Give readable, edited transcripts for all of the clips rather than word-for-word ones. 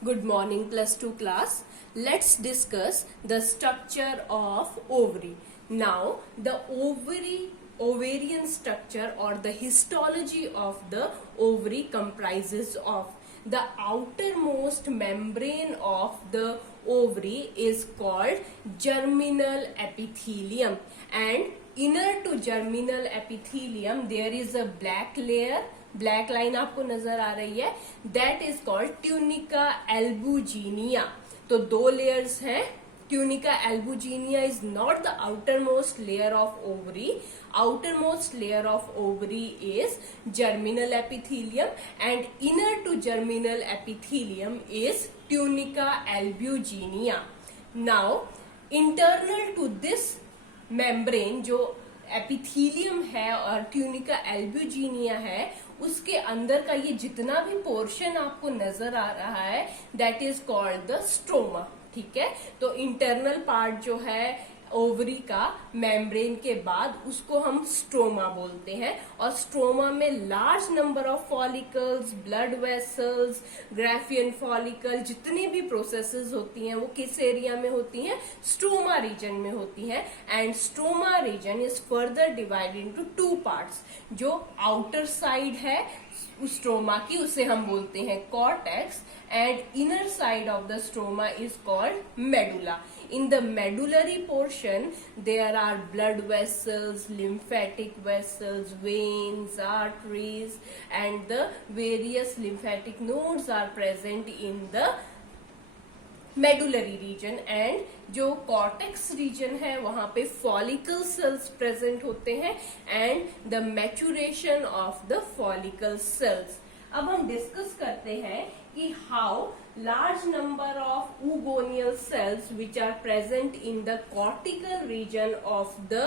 Good morning, plus 2 class. Let's discuss the structure of ovary. Now, the ovarian structure or the histology of the ovary comprises of the outermost membrane of the ovary is called germinal epithelium, and inner to germinal epithelium there is a black layer. Black line आपको नजर आ रही है, that is called tunica albuginea. तो दो layers हैं. Tunica albuginea is not the outermost layer of ovary. Outermost layer of ovary is germinal epithelium and inner to germinal epithelium is tunica albuginea. Now internal to this membrane जो epithelium है और tunica albuginea है, उसके अंदर का ये जितना भी पोर्शन आपको नजर आ रहा है that is called the stroma. ठीक है, तो इंटरनल पार्ट जो है ओवरी का मेम्ब्रेन के बाद उसको हम स्ट्रोमा बोलते हैं. और स्ट्रोमा में large number of follicles, blood vessels, Graafian follicle, जितनी भी प्रोसेसेस होती हैं वो किस एरिया में होती हैं? स्ट्रोमा रीजन में होती हैं. And stroma region is further divided into two parts. जो आउटर साइड है स्ट्रोमा की उसे हम बोलते हैं cortex, and inner side of the stroma is called medulla. In the medullary portion there are blood vessels, lymphatic vessels, veins, arteries, and the various lymphatic nodes are present in the medullary region. and जो cortex region है वहां पे follicle cells present होते हैं and the maturation of the follicle cells. अब हम discuss करते हैं कि how large number of oogonal cells which are present in the cortical region of the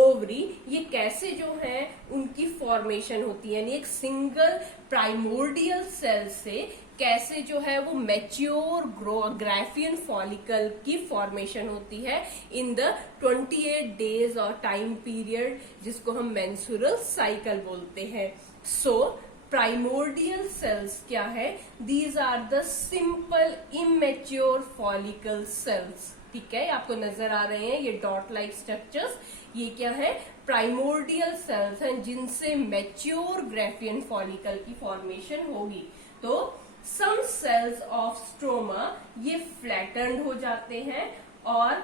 ovary, ये कैसे जो है उनकी फॉर्मेशन होती है. यानी एक सिंगल प्राइमोर्डियल सेल से कैसे जो है वो मैच्योर ग्राफियन फॉलिकल की फॉर्मेशन होती है इन द 28 डेज और टाइम पीरियड जिसको हम मेंस्ट्रुअल साइकिल बोलते हैं. सो प्राइमोर्डियल सेल्स क्या है? These are the simple immature follicle cells. ठीक है, आपको नजर आ रहे हैं ये डॉट लाइक स्ट्रक्चर्स. ये क्या है? प्राइमोर्डियल सेल्स हैं जिनसे मैच्योर ग्राफियन फॉलिकल की फॉर्मेशन होगी. तो सम सेल्स ऑफ स्ट्रोमा ये फ्लैटन्ड हो जाते हैं और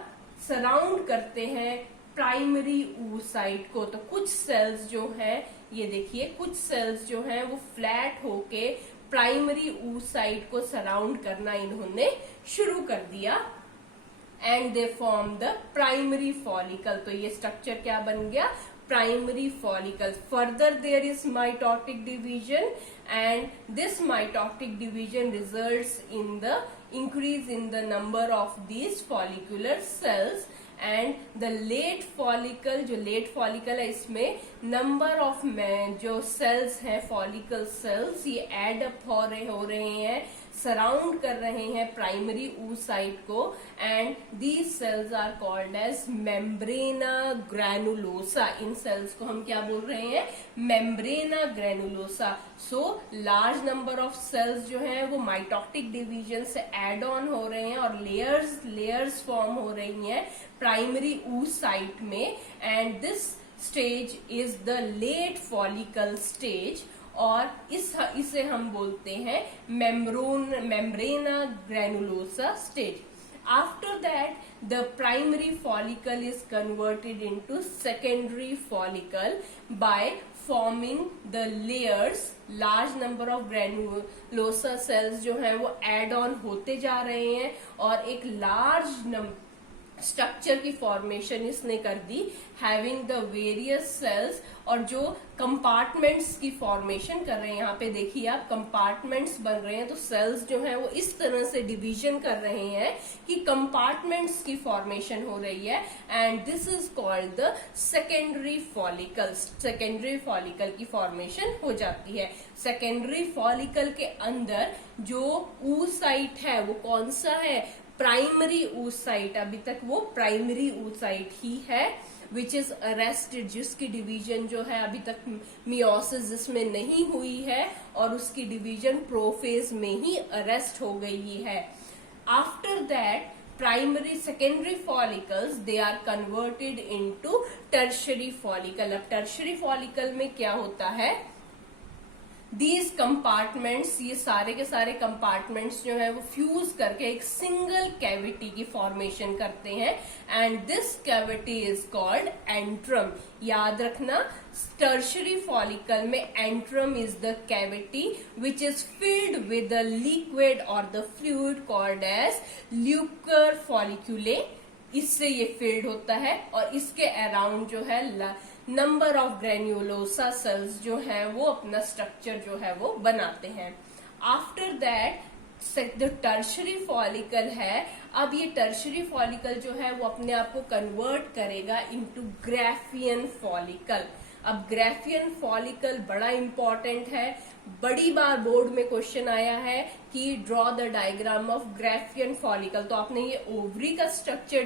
सराउंड करते हैं प्राइमरी oocyte को. तो कुछ सेल्स जो है, ये देखिए, कुछ सेल्स जो हैं वो फ्लैट होके प्राइमरी oocyte को सराउंड करना इन्होंने शुरू कर दिया and they form the primary follicle. तो ये स्ट्रक्चर क्या बन गया? Primary follicle. Further there is mitotic division and this mitotic division results in the increase in the number of these follicular cells. And the late follicle, जो late follicle है इसमें number of जो cells हैं follicle cells ये add up हो रहे हैं, surround कर रहे हैं प्राइमरी oocyte को. And these cells are called as membrana granulosa. इन सेल्स को हम क्या बोल रहे हैं? Membrana granulosa. So large number of cells जो हैं वो माइटोटिक डिवीजन से एड ऑन हो रहे हैं और लेयर्स फॉर्म हो रही हैं प्राइमरी oocyte में. And this stage is the late follicle stage और इसे हम बोलते हैं membrana granulosa stage. After that, the primary follicle is converted into secondary follicle by forming the layers. large number of granulosa cells जो हैं वो add on होते जा रहे हैं और एक large स्ट्रक्चर की फॉर्मेशन इसने कर दी हैविंग द वेरियस सेल्स. और जो कंपार्टमेंट्स की फॉर्मेशन कर रहे हैं, यहाँ पे देखिए आप कंपार्टमेंट्स बन रहे हैं. तो सेल्स जो हैं वो इस तरह से डिवीजन कर रहे हैं कि कंपार्टमेंट्स की फॉर्मेशन हो रही है and this is called the secondary follicle. Secondary follicle की फॉर्मेशन हो जाती है. सेकेंडरी फॉलिकल के अंदर जो oocyte है वो कौन सा है? Primary oocyte. अभी तक वो प्राइमरी oocyte ही है. विच इज अरेस्टेड, जिसकी डिवीजन जो है अभी तक मियोसिस जिसमें नहीं हुई है और उसकी डिवीजन प्रोफेज में ही अरेस्ट हो गई है. After that primary secondary follicles they are converted into tertiary follicle. अब टर्शरी फॉलिकल में क्या होता है, दीज कंपार्टमेंट्स, ये सारे के सारे कंपार्टमेंट्स जो है वो फ्यूज करके एक सिंगल कैविटी की फॉर्मेशन करते हैं and this cavity is called antrum. याद रखना, टर्शरी फॉलिकल में antrum is the cavity which is filled with the liquid और द फ्लूइड कॉल्ड एज ल्यूकर फॉलिक्यूले. इससे ये फिल्ड होता है और इसके अराउंड जो है नंबर ऑफ ग्रेन्युलोसा सेल्स जो है वो अपना स्ट्रक्चर जो है वो बनाते हैं. आफ्टर दैट जो टर्शरी फॉलिकल है, अब ये टर्शरी फॉलिकल जो है वो अपने आप को कन्वर्ट करेगा इनटू ग्राफियन फॉलिकल. अब ग्राफियन फॉलिकल बड़ा इंपॉर्टेंट है, बड़ी बार बोर्ड में क्वेश्चन आया है कि draw the diagram of Graafian follicle. तो आपने ये ओवरी का स्ट्रक्चर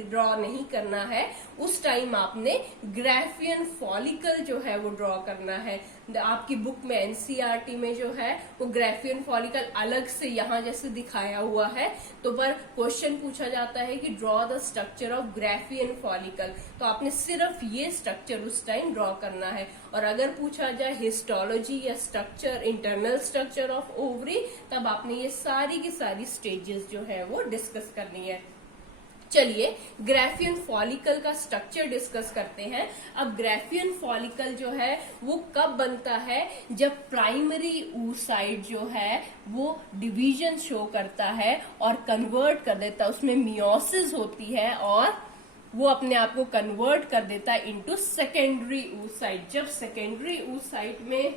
ड्रॉ नहीं करना है, उस टाइम आपने ग्राफियन फॉलिकल जो है वो ड्रॉ करना है. आपकी बुक में एनसीईआरटी में जो है वो ग्राफियन फॉलिकल अलग से यहाँ जैसे दिखाया हुआ है, तो पर क्वेश्चन पूछा जाता है कि draw the structure of Graafian follicle, तो आपने सिर्फ ये स्ट्रक्चर उस टाइम ड्रॉ करना है. और अगर पूछा जाए हिस्टोलॉजी या structure, internal structure of ovary, तब आपने ये सारी की सारी स्टेजेस जो है वो डिस्कस करनी है. चलिए ग्राफियन फॉलिकल का स्ट्रक्चर डिस्कस करते हैं. अब ग्राफियन फॉलिकल जो है वो कब बनता है, जब प्राइमरी oocyte जो है वो डिवीजन शो करता है और कन्वर्ट कर देता है, उसमें मियोसिस होती है और वो अपने आप को कन्वर्ट कर देता है इनटू सेकेंडरी oocyte. जब सेकेंडरी oocyte में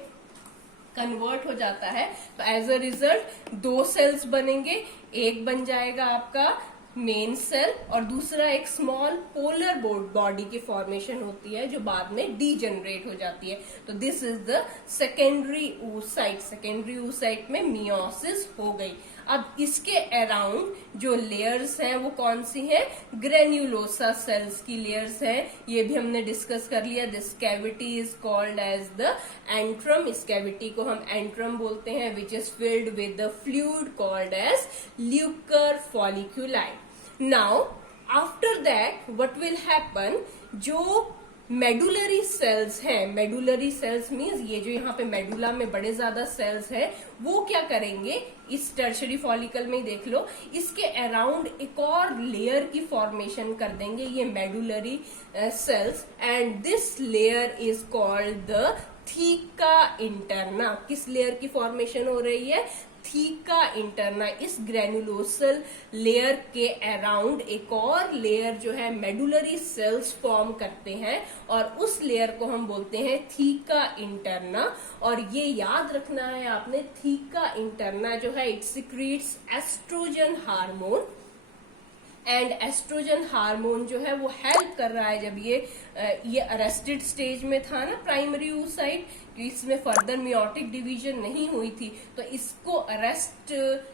कन्वर्ट हो जाता है तो एज अ रिजल्ट दो सेल्स बनेंगे, एक बन जाएगा आपका मेन सेल और दूसरा एक स्मॉल पोलर बॉडी की फॉर्मेशन होती है जो बाद में डीजनरेट हो जाती है. तो this is the secondary oocyte. Secondary oocyte में मियोसिस हो गई. अब इसके अराउंड जो लेयर्स हैं वो कौन सी हैं, ग्रेन्युलोसा सेल्स की लेयर्स हैं. ये भी हमने डिस्कस कर लिया. This cavity is called as the antrum. इस कैविटी को हम एंट्रम बोलते हैं which is filled with the fluid called as liquor folliculi. Now after that what will happen, जो मेडुलरी सेल्स हैं, मेडुलरी सेल्स मीन्स ये जो यहाँ पे मेडुला में बड़े ज्यादा सेल्स हैं, वो क्या करेंगे, इस टर्शरी फॉलिकल में देख लो, इसके अराउंड एक और लेयर की फॉर्मेशन कर देंगे ये medullary cells and this layer is called the theca interna. किस लेयर की फॉर्मेशन हो रही है, थीका इंटरना. इस ग्रेनुलोसल लेयर के अराउंड एक और लेयर जो है मेडुलरी सेल्स फॉर्म करते हैं और उस लेयर को हम बोलते हैं थीका इंटरना. और ये याद रखना है आपने, थीका इंटरना जो है it secretes oestrogen hormone and oestrogen hormone जो है वो हेल्प कर रहा है. जब ये अरेस्टेड स्टेज में था ना प्राइमरी oocyte, इसमें फर्दर मियोटिक डिवीजन नहीं हुई थी, तो इसको अरेस्ट,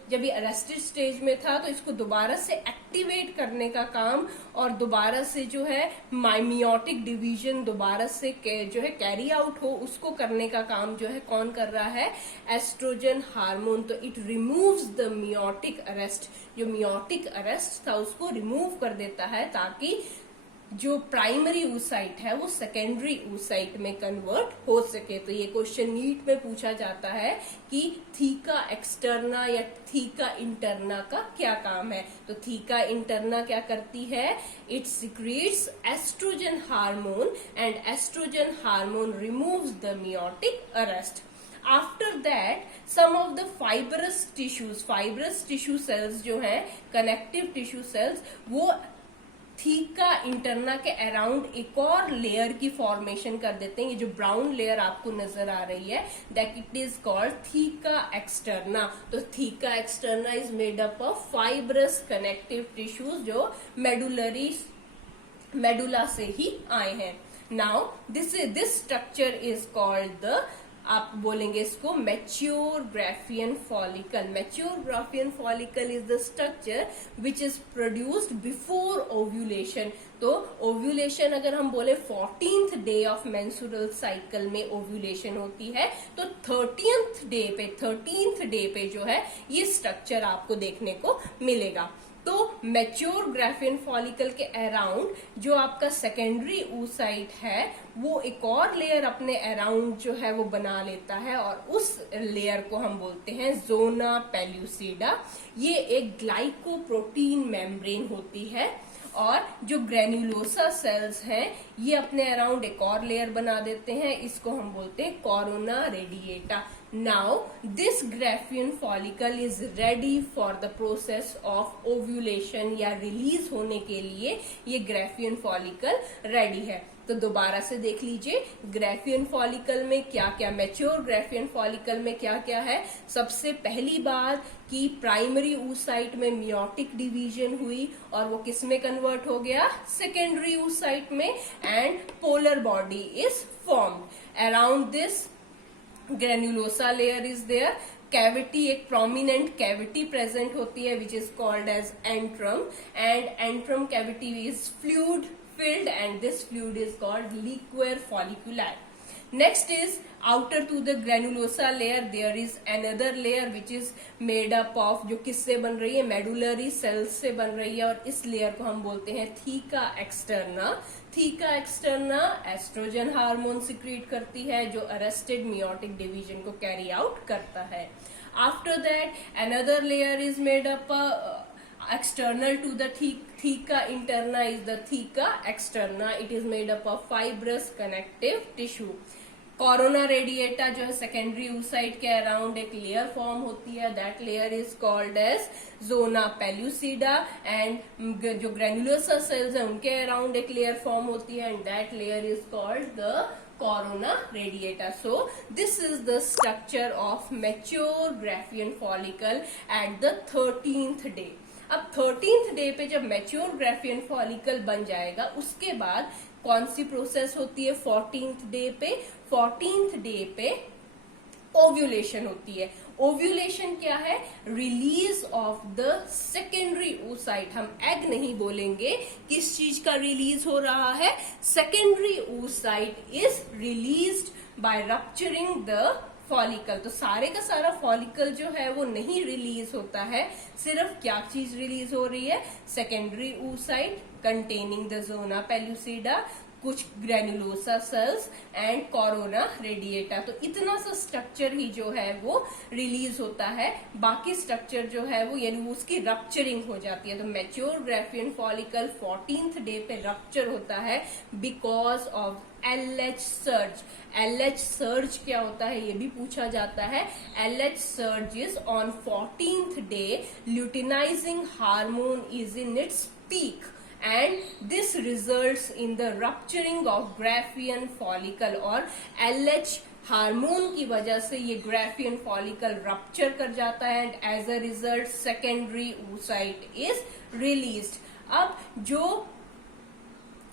जब ये अरेस्टेड स्टेज में था तो इसको दोबारा से एक्टिवेट करने का काम और दोबारा से जो है मियोटिक डिवीजन दोबारा से जो है कैरी आउट हो, उसको करने का काम जो है कौन कर रहा है, एस्ट्रोजन हार्मोन. तो it removes the meiotic arrest. जो मियोटिक अरेस्ट था उसको रिमूव कर देता है ताकि जो प्राइमरी oocyte है वो सेकेंडरी oocyte में कन्वर्ट हो सके. तो ये क्वेश्चन नीट में पूछा जाता है कि थीका एक्सटर्ना या थीका इंटरना का क्या काम है. तो थीका इंटरना क्या करती है, it secretes oestrogen hormone and oestrogen hormone removes the meiotic arrest. After that, some of the fibrous tissue cells जो है, connective tissue cells, वो थीका इंटरना के अराउंड एक और लेयर की फॉर्मेशन कर देते हैं. ये जो ब्राउन लेयर आपको नजर आ रही है, that it is called theca externa. तो theca externa is made up of fibrous connective tissues जो मेडुला से ही आए हैं. Now this structure is called the आप बोलेंगे इसको mature Graafian follicle. Mature Graafian follicle is the structure which is produced before ovulation. तो ओव्यूलेशन अगर हम बोले 14th day of menstrual cycle में ओव्यूलेशन होती है, तो 13th डे पे जो है ये स्ट्रक्चर आपको देखने को मिलेगा। तो मैच्योर ग्राफियन फॉलिकल के अराउंड जो आपका सेकेंडरी oocyte है वो एक और लेयर अपने अराउंड जो है वो बना लेता है, और उस लेयर को हम बोलते हैं जोना पेल्यूसिडा। ये एक ग्लाइकोप्रोटीन मेम्ब्रेन होती है, और जो ग्रेन्युलोसा सेल्स हैं ये अपने अराउंड एक और लेयर बना देते हैं, इसको हम बोलते हैं corona radiata. Now this Graafian follicle is ready for the process of ovulation, या रिलीज होने के लिए ये ग्राफियन फॉलिकल रेडी है। तो दोबारा से देख लीजिए ग्राफियन फॉलिकल में क्या क्या, मैच्योर ग्राफियन फॉलिकल में क्या क्या है। सबसे पहली बात कि प्राइमरी oocyte में मियोटिक डिवीजन हुई और वो किस में कन्वर्ट हो गया, सेकेंडरी oocyte में, and polar body is formed. Around this granulosa layer is there, cavity, एक प्रोमिनेंट कैविटी प्रेजेंट होती है which is called as antrum, and antrum cavity is fluid filled and this fluid is called liquor folliculi. Next is outer to the granulosa layer there is another layer which is made up of, जो किससे बन रही है, medullary sales से बन रही है, और इस लेयर को हम बोलते हैं theca externa. Theca externa oestrogen hormone secrete करती है जो अरेस्टेड मियोटिक डिवीजन को कैरी आउट करता है। After that another layer is made up external to the theca interna is the theca externa. It is made up of fibrous connective tissue. Corona radiata जो है secondary oocyte के around एक layer form होती है, that layer is called as zona pellucida, and जो granulosa cells है उनके around एक लेयर फॉर्म होती है, and that layer is called the corona radiata. So this is the structure of mature Graafian follicle at the 13th day. अब 13th day पे जब mature Graafian follicle बन जाएगा उसके बाद कौन सी प्रोसेस होती है 14th डे पे? 14th डे पे ओव्यूलेशन होती है. ओव्यूलेशन क्या है? Release of the secondary oocyte. हम एग नहीं बोलेंगे. किस चीज का रिलीज हो रहा है? Secondary oocyte is released by rupturing the follicle. तो सारे का सारा फॉलिकल जो है वो नहीं रिलीज होता है, सिर्फ क्या चीज रिलीज हो रही है? Secondary oocyte containing the zona pellucida, कुछ granulosa cells and corona radiata. तो इतना सा स्ट्रक्चर ही जो है वो रिलीज होता है. बाकी स्ट्रक्चर जो है वो यानी उसकी रप्चरिंग हो जाती है. तो mature Graafian follicle 14th day पे रप्चर होता है because of LH surge. LH surge क्या होता है ये भी पूछा जाता है. LH surge is on 14th day. Luteinizing hormone is in its peak and this results in the rupturing of Graafian follicle. और LH हार्मोन की वजह से ये ग्राफियन फॉलिकल रप्चर कर जाता है and as a result secondary oocyte is released. अब जो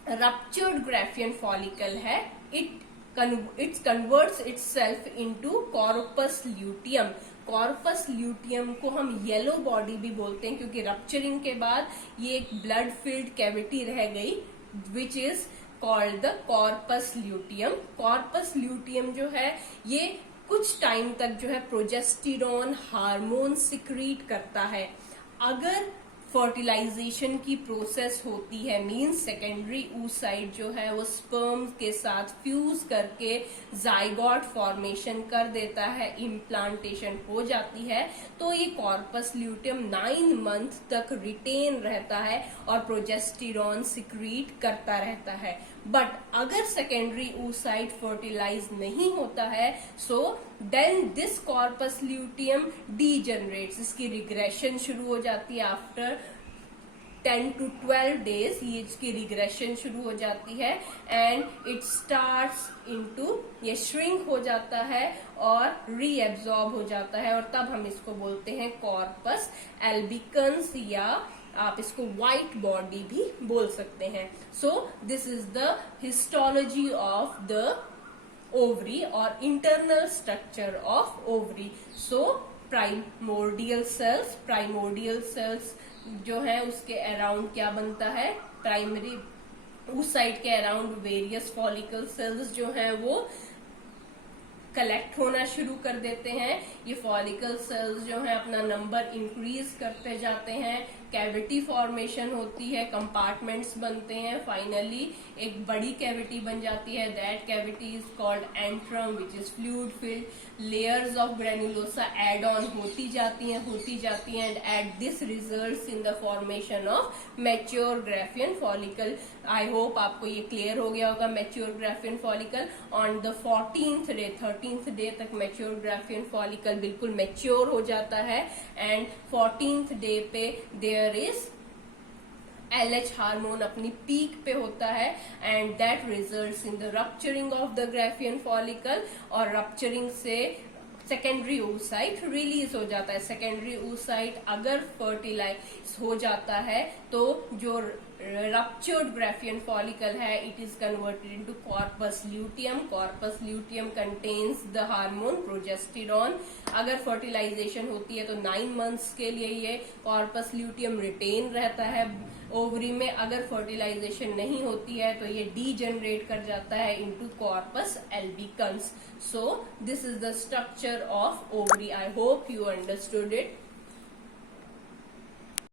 रप्चर्ड ग्राफियन फॉलिकल है it converts itself into corpus luteum. Corpus luteum को हम येलो बॉडी भी बोलते हैं क्योंकि रप्चरिंग के बाद ये एक ब्लड फिल्ड कैविटी रह गई विच is called the corpus luteum. Corpus luteum जो है ये कुछ टाइम तक जो है प्रोजेस्टेरॉन हार्मोन सिक्रीट करता है. अगर फर्टिलाइजेशन की प्रोसेस होती है मींस सेकेंडरी oocyte जो है वो स्पर्म के साथ फ्यूज करके जाइगोट फॉर्मेशन कर देता है, इम्प्लांटेशन हो जाती है, तो ये कॉर्पस ल्यूटियम 9 मंथ तक रिटेन रहता है और प्रोजेस्टेरॉन सिक्रीट करता रहता है. बट अगर सेकेंडरी oocyte फर्टिलाइज नहीं होता है so then this corpus luteum degenerates. इसकी रिग्रेशन शुरू हो जाती है आफ्टर 10 to 12 डेज. ये इसकी रिग्रेशन शुरू हो जाती है एंड इट स्टार्ट्स इनटू, ये श्रिंक हो जाता है और रीएब्जॉर्ब हो जाता है और तब हम इसको बोलते हैं कॉर्पस एल्बिकन्स या आप इसको व्हाइट बॉडी भी बोल सकते हैं. So this is the histology of the ovary or internal structure of ovary. So primordial cells जो है उसके अराउंड क्या बनता है, प्राइमरी उस साइड के अराउंड वेरियस फॉलिकल सेल्स जो हैं वो कलेक्ट होना शुरू कर देते हैं. ये फॉलिकल सेल्स जो है अपना नंबर इंक्रीज करते जाते हैं, कैविटी फॉर्मेशन होती है, कंपार्टमेंट्स बनते हैं, फाइनली एक बड़ी कैविटी बन जाती है. That cavity is called antrum which is fluid filled. Layers of granulosa add on होती जाती हैं and at this results in the formation of mature Graafian follicle. I hope आपको ये क्लियर हो गया होगा. Mature Graafian follicle on the 13th day तक mature Graafian follicle बिल्कुल मैच्योर हो जाता है एंड 14th डे पे देयर इज LH हार्मोन अपनी पीक पे होता है and that results in the rupturing of the Graafian follicle. और रप्चरिंग से सेकेंडरी oocyte रिलीज हो जाता है. सेकेंडरी oocyte अगर फर्टिलाइज हो जाता है तो जो रप्चर्ड ग्राफियन फॉलिकल है it is converted into corpus luteum. Corpus luteum contains the hormone progesterone. अगर फर्टिलाइजेशन होती है तो 9 months के लिए ये कॉर्पस ल्यूटियम रिटेन रहता है ओवरी में. अगर फर्टिलाइजेशन नहीं होती है तो ये डीजनरेट कर जाता है into corpus albicans. So this is the structure of ovary. I hope you understood it.